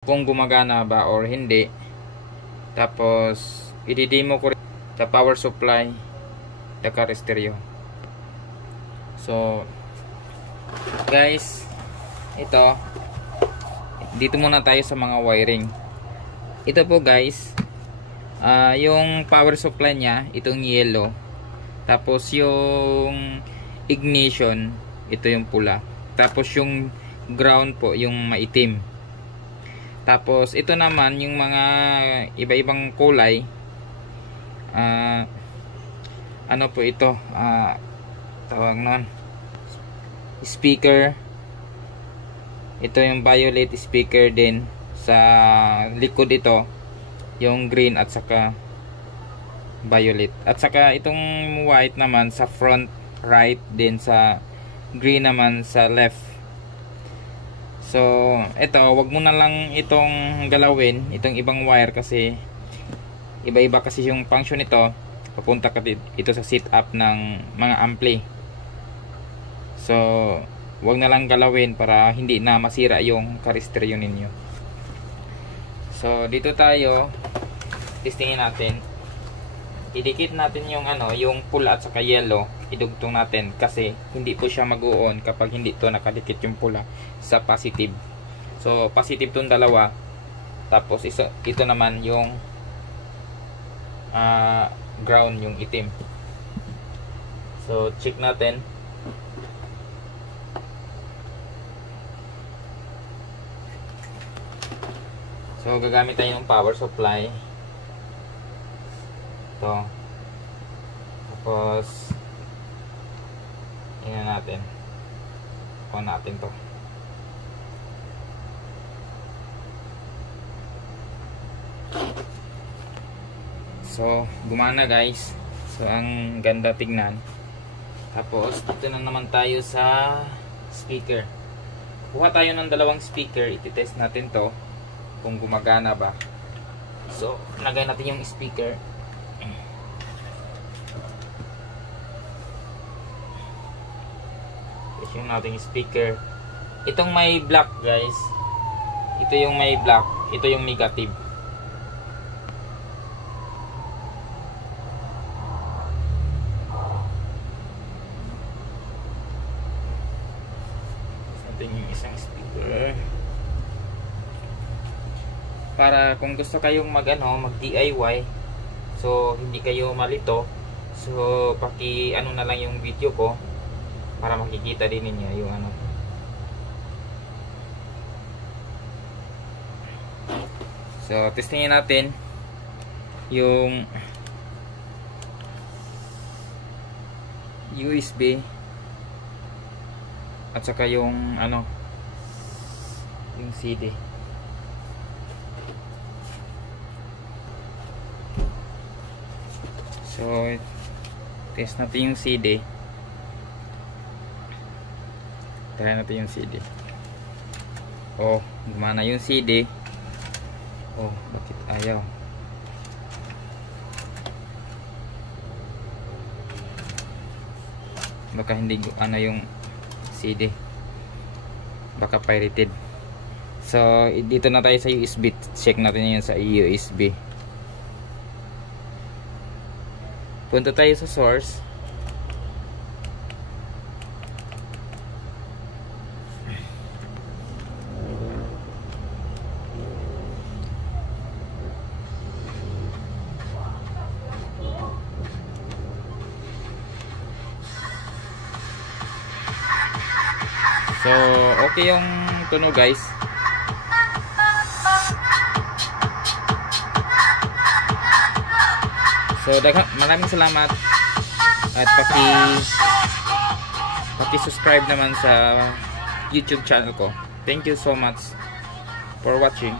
kung gumagana ba or hindi. Tapos i-demo ko rin the power supply, the car stereo. So guys, ito dito muna tayo sa mga wiring. Ito po guys, yung power supply nya, itong yellow. Tapos yung ignition, ito yung pula. Tapos yung ground po, yung maitim. Tapos ito naman yung mga iba-ibang kulay. Ano po ito? Tawag nun, speaker. Ito yung violet speaker din. Sa likod ito yung green at saka violet. At saka itong white naman sa front right, din sa green naman sa left. So ito, wag mo na lang itong galawin, itong ibang wire, kasi iba-iba kasi yung function nito. Papunta ka ito sa setup ng mga ampli. So wag na lang galawin para hindi na masira yung car stereo ninyo. So dito tayo, testingin natin. Idikit natin yung yung pula at saka yellow. Idugtong natin kasi hindi po siya mag-on kapag hindi to nakadikit yung pula sa positive. So positive tong dalawa. Tapos ito naman yung ground, yung itim. So check natin. So gagamit tayo ng power supply. Ito. Tapos tingnan natin. On natin to. So gumana guys. So ang ganda tignan. Tapos dito na naman tayo sa speaker. Kuha tayo ng dalawang speaker. Iti-test natin to kung gumagana ba. So lagay natin yung speaker. Yung nating speaker. Itong may black guys, ito yung may black, ito yung negative. Natin yung isang speaker para kung gusto kayong mag DIY, so hindi kayo malito. So paki na lang yung video ko para makikita din ninyo yung So testingin natin yung USB at saka yung yung CD. So test natin yung CD. Try natin yung CD. Oh, gumana yung CD. Oh, bakit ayaw? Baka hindi yung CD. Baka pirated. So, dito na tayo sa USB. Check natin yun sa USB. Punta tayo sa source. So, okay yung tunog guys. So, maraming salamat at paki-subscribe naman sa YouTube channel ko. Thank you so much for watching.